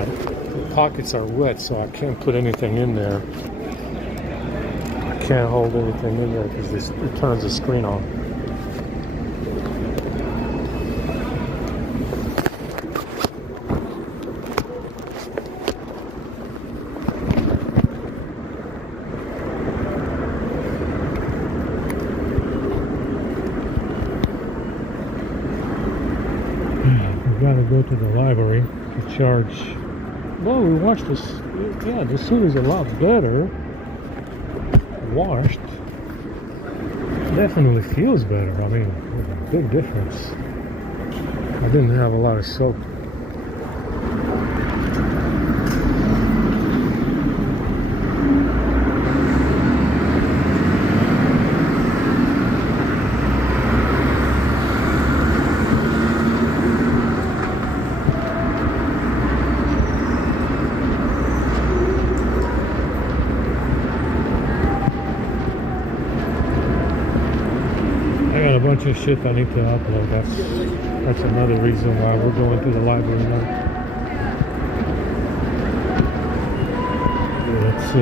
Alright, the pockets are wet, so I can't put anything in there. I can't hold anything in there because it turns the screen on. We gotta go to the library to charge. Well, we washed this. Yeah, this suit is a lot better washed. Definitely feels better. I mean, there's a big difference. I didn't have a lot of soap. A bunch of shit I need to upload. That's another reason why we're going to the library now. It's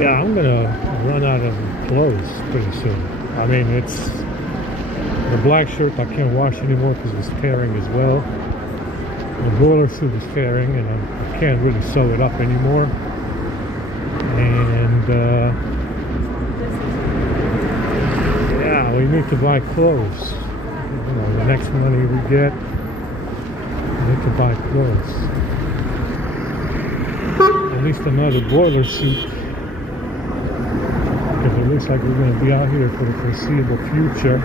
yeah, I'm gonna run out of clothes pretty soon. I mean, it's the black shirt I can't wash anymore because it's tearing as well. The boiler suit is tearing, and I can't really sew it up anymore. And yeah, we need to buy clothes. You know, the next money we get, we need to buy clothes. At least another boiler suit. Because it looks like we're going to be out here for the foreseeable future.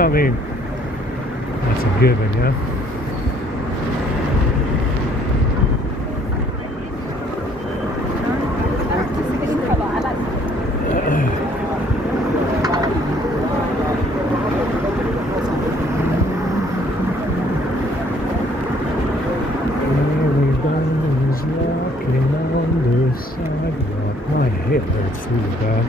I mean, that's a given, yeah? Everybody's walking on the sidewalk. My head hurts really bad.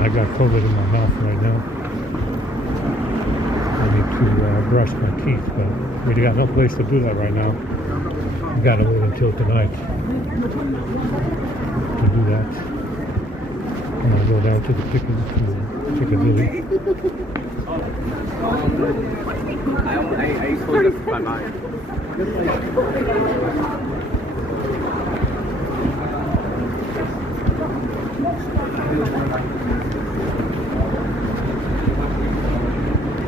I got COVID in my mouth right now. I need to brush my teeth, but we got no place to do that right now. We gotta wait until tonight to do that. I'm gonna go down to the Piccadilly. I told you by mine.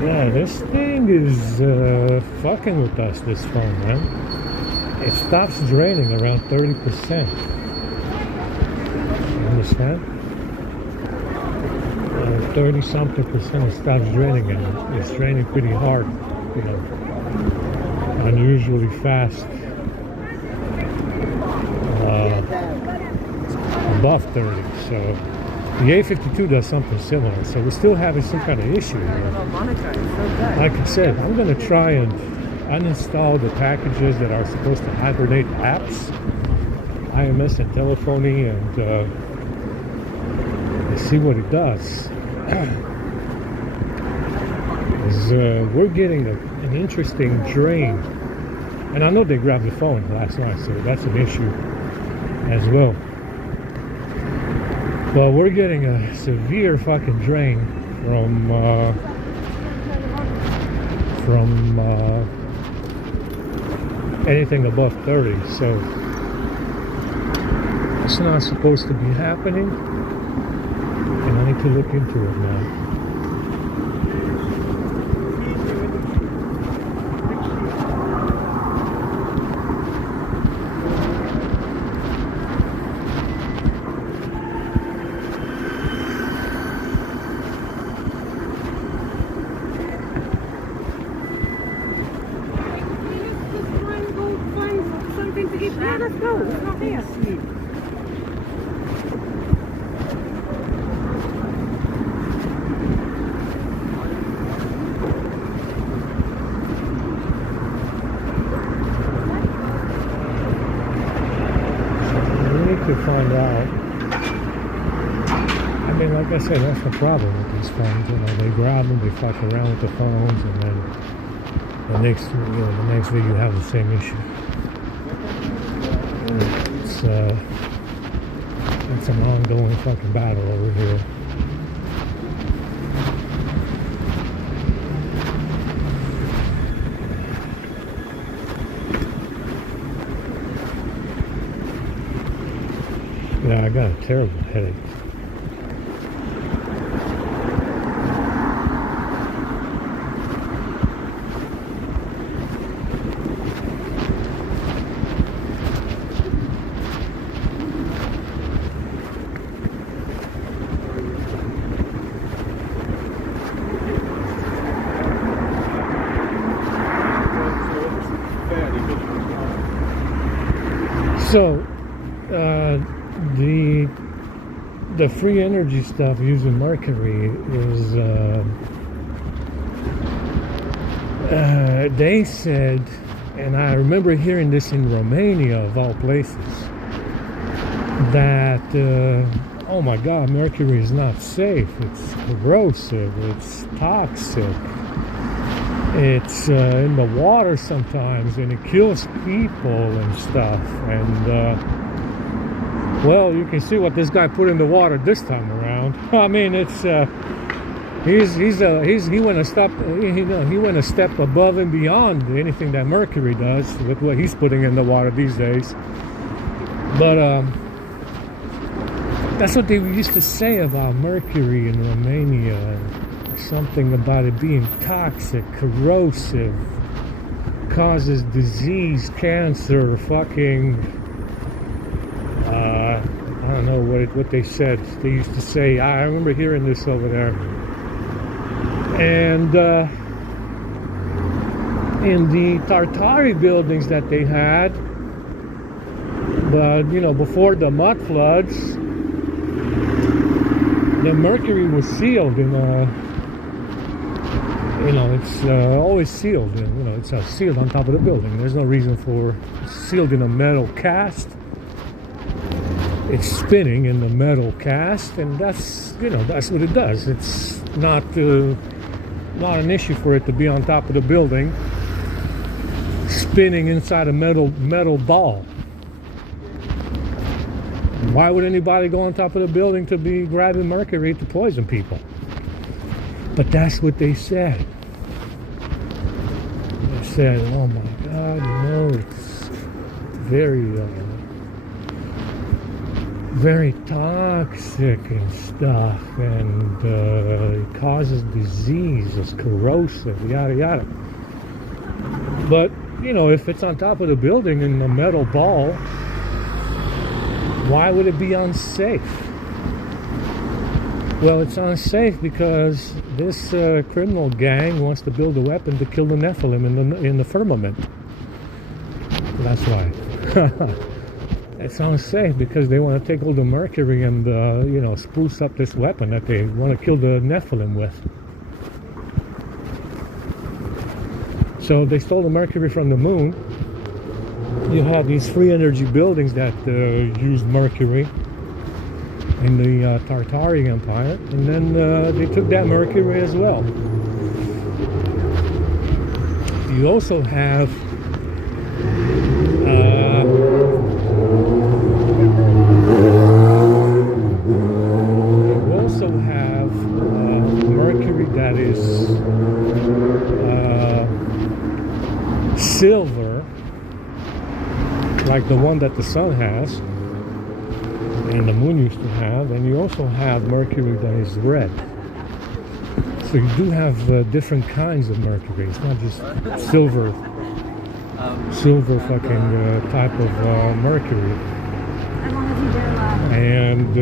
Yeah, this thing is fucking with us, this phone, man. It stops draining around 30%. You understand? 30-something percent it stops draining, and it's draining pretty hard, you know, unusually fast. Above 30, so the A52 does something similar, so we're still having some kind of issue here. Like I said, I'm going to try and uninstall the packages that are supposed to hibernate apps, IMS and telephony, and see what it does. is we're getting an interesting drain. And I know they grabbed the phone last night, so that's an issue as well. But we're getting a severe fucking drain from anything above 30. So it's not supposed to be happening, and I need to look into it now. Yeah, let's go. It's not there. We need to find out. I mean, like I said, that's the problem with these phones. You know, they grab them, they fuck around with the phones, and then the next day you have the same issue. It's an ongoing fucking battle over here. Yeah, I got a terrible headache. So, the free energy stuff using mercury is, they said, and I remember hearing this in Romania of all places, that, oh my God, mercury is not safe, it's corrosive, it's toxic, it's in the water sometimes, and it kills people and stuff. And well, you can see what this guy put in the water this time around. I mean, it's he went a step above and beyond anything that mercury does with what he's putting in the water these days. But that's what they used to say about mercury in Romania. Something about it being toxic, corrosive, causes disease, cancer, fucking, I don't know what they said. They used to say, I remember hearing this over there. And in the Tartari buildings that they had, but you know, before the mud floods, the mercury was sealed in you know, it's always sealed. You know, it's sealed on top of the building. There's no reason for it's sealed in a metal cast. It's spinning in the metal cast, and that's, you know, that's what it does. It's not an issue for it to be on top of the building, spinning inside a metal ball. Why would anybody go on top of the building to be grabbing mercury to poison people? But that's what they said. They said, oh my God, you know, it's very toxic and stuff, and it causes disease, it's corrosive, yada yada. But, you know, if it's on top of the building in a metal ball, why would it be unsafe? Well, it's unsafe because this criminal gang wants to build a weapon to kill the Nephilim in the firmament. That's why. It's unsafe because they want to take all the mercury and you know, spruce up this weapon that they want to kill the Nephilim with. So they stole the mercury from the moon. You have these free energy buildings that use mercury. in the Tartarian Empire, and then they took that mercury as well. You also have mercury that is silver, like the one that the sun has and the moon used to have, and you also have mercury that is red. So you do have different kinds of mercury. It's not just silver fucking type of mercury. And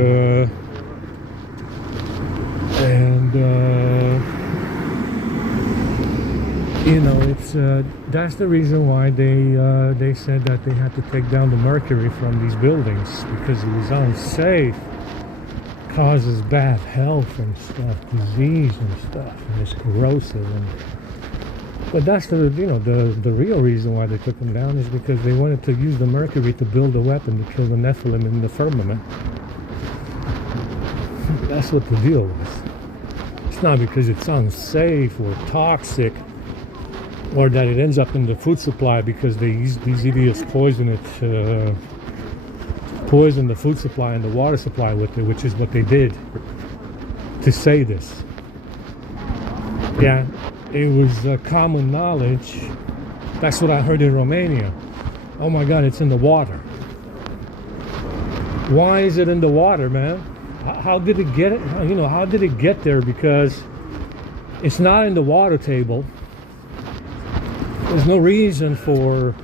you know, it's that's the reason why they said that they had to take down the mercury from these buildings, because it was unsafe, causes bad health and stuff, disease and stuff, and it's corrosive. But that's the real reason why they took them down, is because they wanted to use the mercury to build a weapon to kill the Nephilim in the firmament. That's what the deal was. It's not because it's unsafe or toxic, or that it ends up in the food supply because these idiots poison the food supply and the water supply with it, which is what they did to say this. Yeah, it was common knowledge. That's what I heard in Romania. Oh my God, it's in the water. Why is it in the water, man? How did it get it? You know, how did it get there? Because it's not in the water table. There's no reason for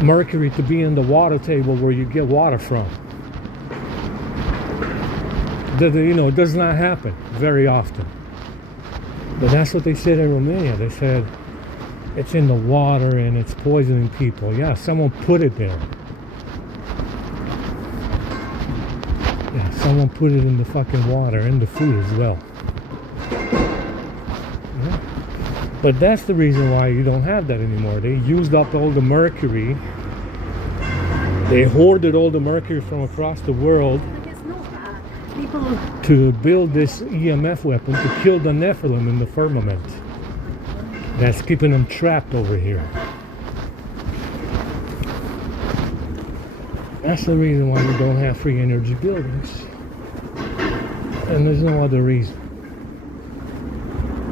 mercury to be in the water table where you get water from. You know, it does not happen very often. But that's what they said in Romania. They said it's in the water and it's poisoning people. Yeah, someone put it there. Yeah, someone put it in the fucking water, in the food as well. Yeah. But that's the reason why you don't have that anymore. They used up all the mercury. They hoarded all the mercury from across the world to build this EMF weapon to kill the Nephilim in the firmament. That's keeping them trapped over here. That's the reason why we don't have free energy buildings. And there's no other reason.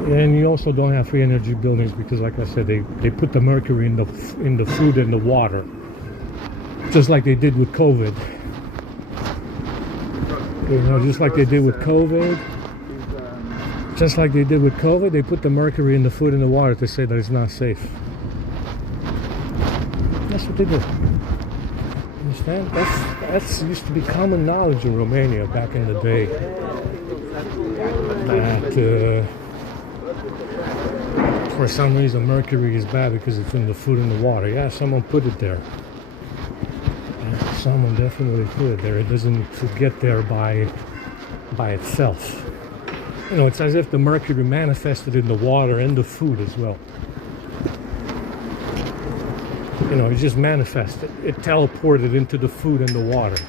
And you also don't have free energy buildings because, like I said, they put the mercury in the food and the water. Just like they did with COVID. You know, just like they did with COVID. Just like they did with COVID, they put the mercury in the food and the water to say that it's not safe. That's what they did. Understand? That's used to be common knowledge in Romania back in the day. That for some reason mercury is bad because it's in the food and the water. Yeah, someone put it there. Yeah, someone definitely put it there. It doesn't get there by itself. You know, it's as if the mercury manifested in the water and the food as well. You know, it just manifested. It teleported into the food and the water.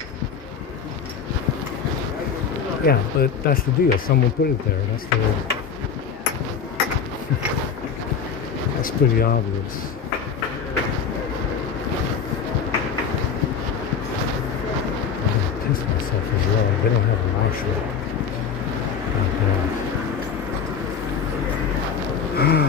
Yeah, but that's the deal. Someone put it there. That's pretty obvious. I'm gonna piss myself as well. They don't have a marshal. Oh, God.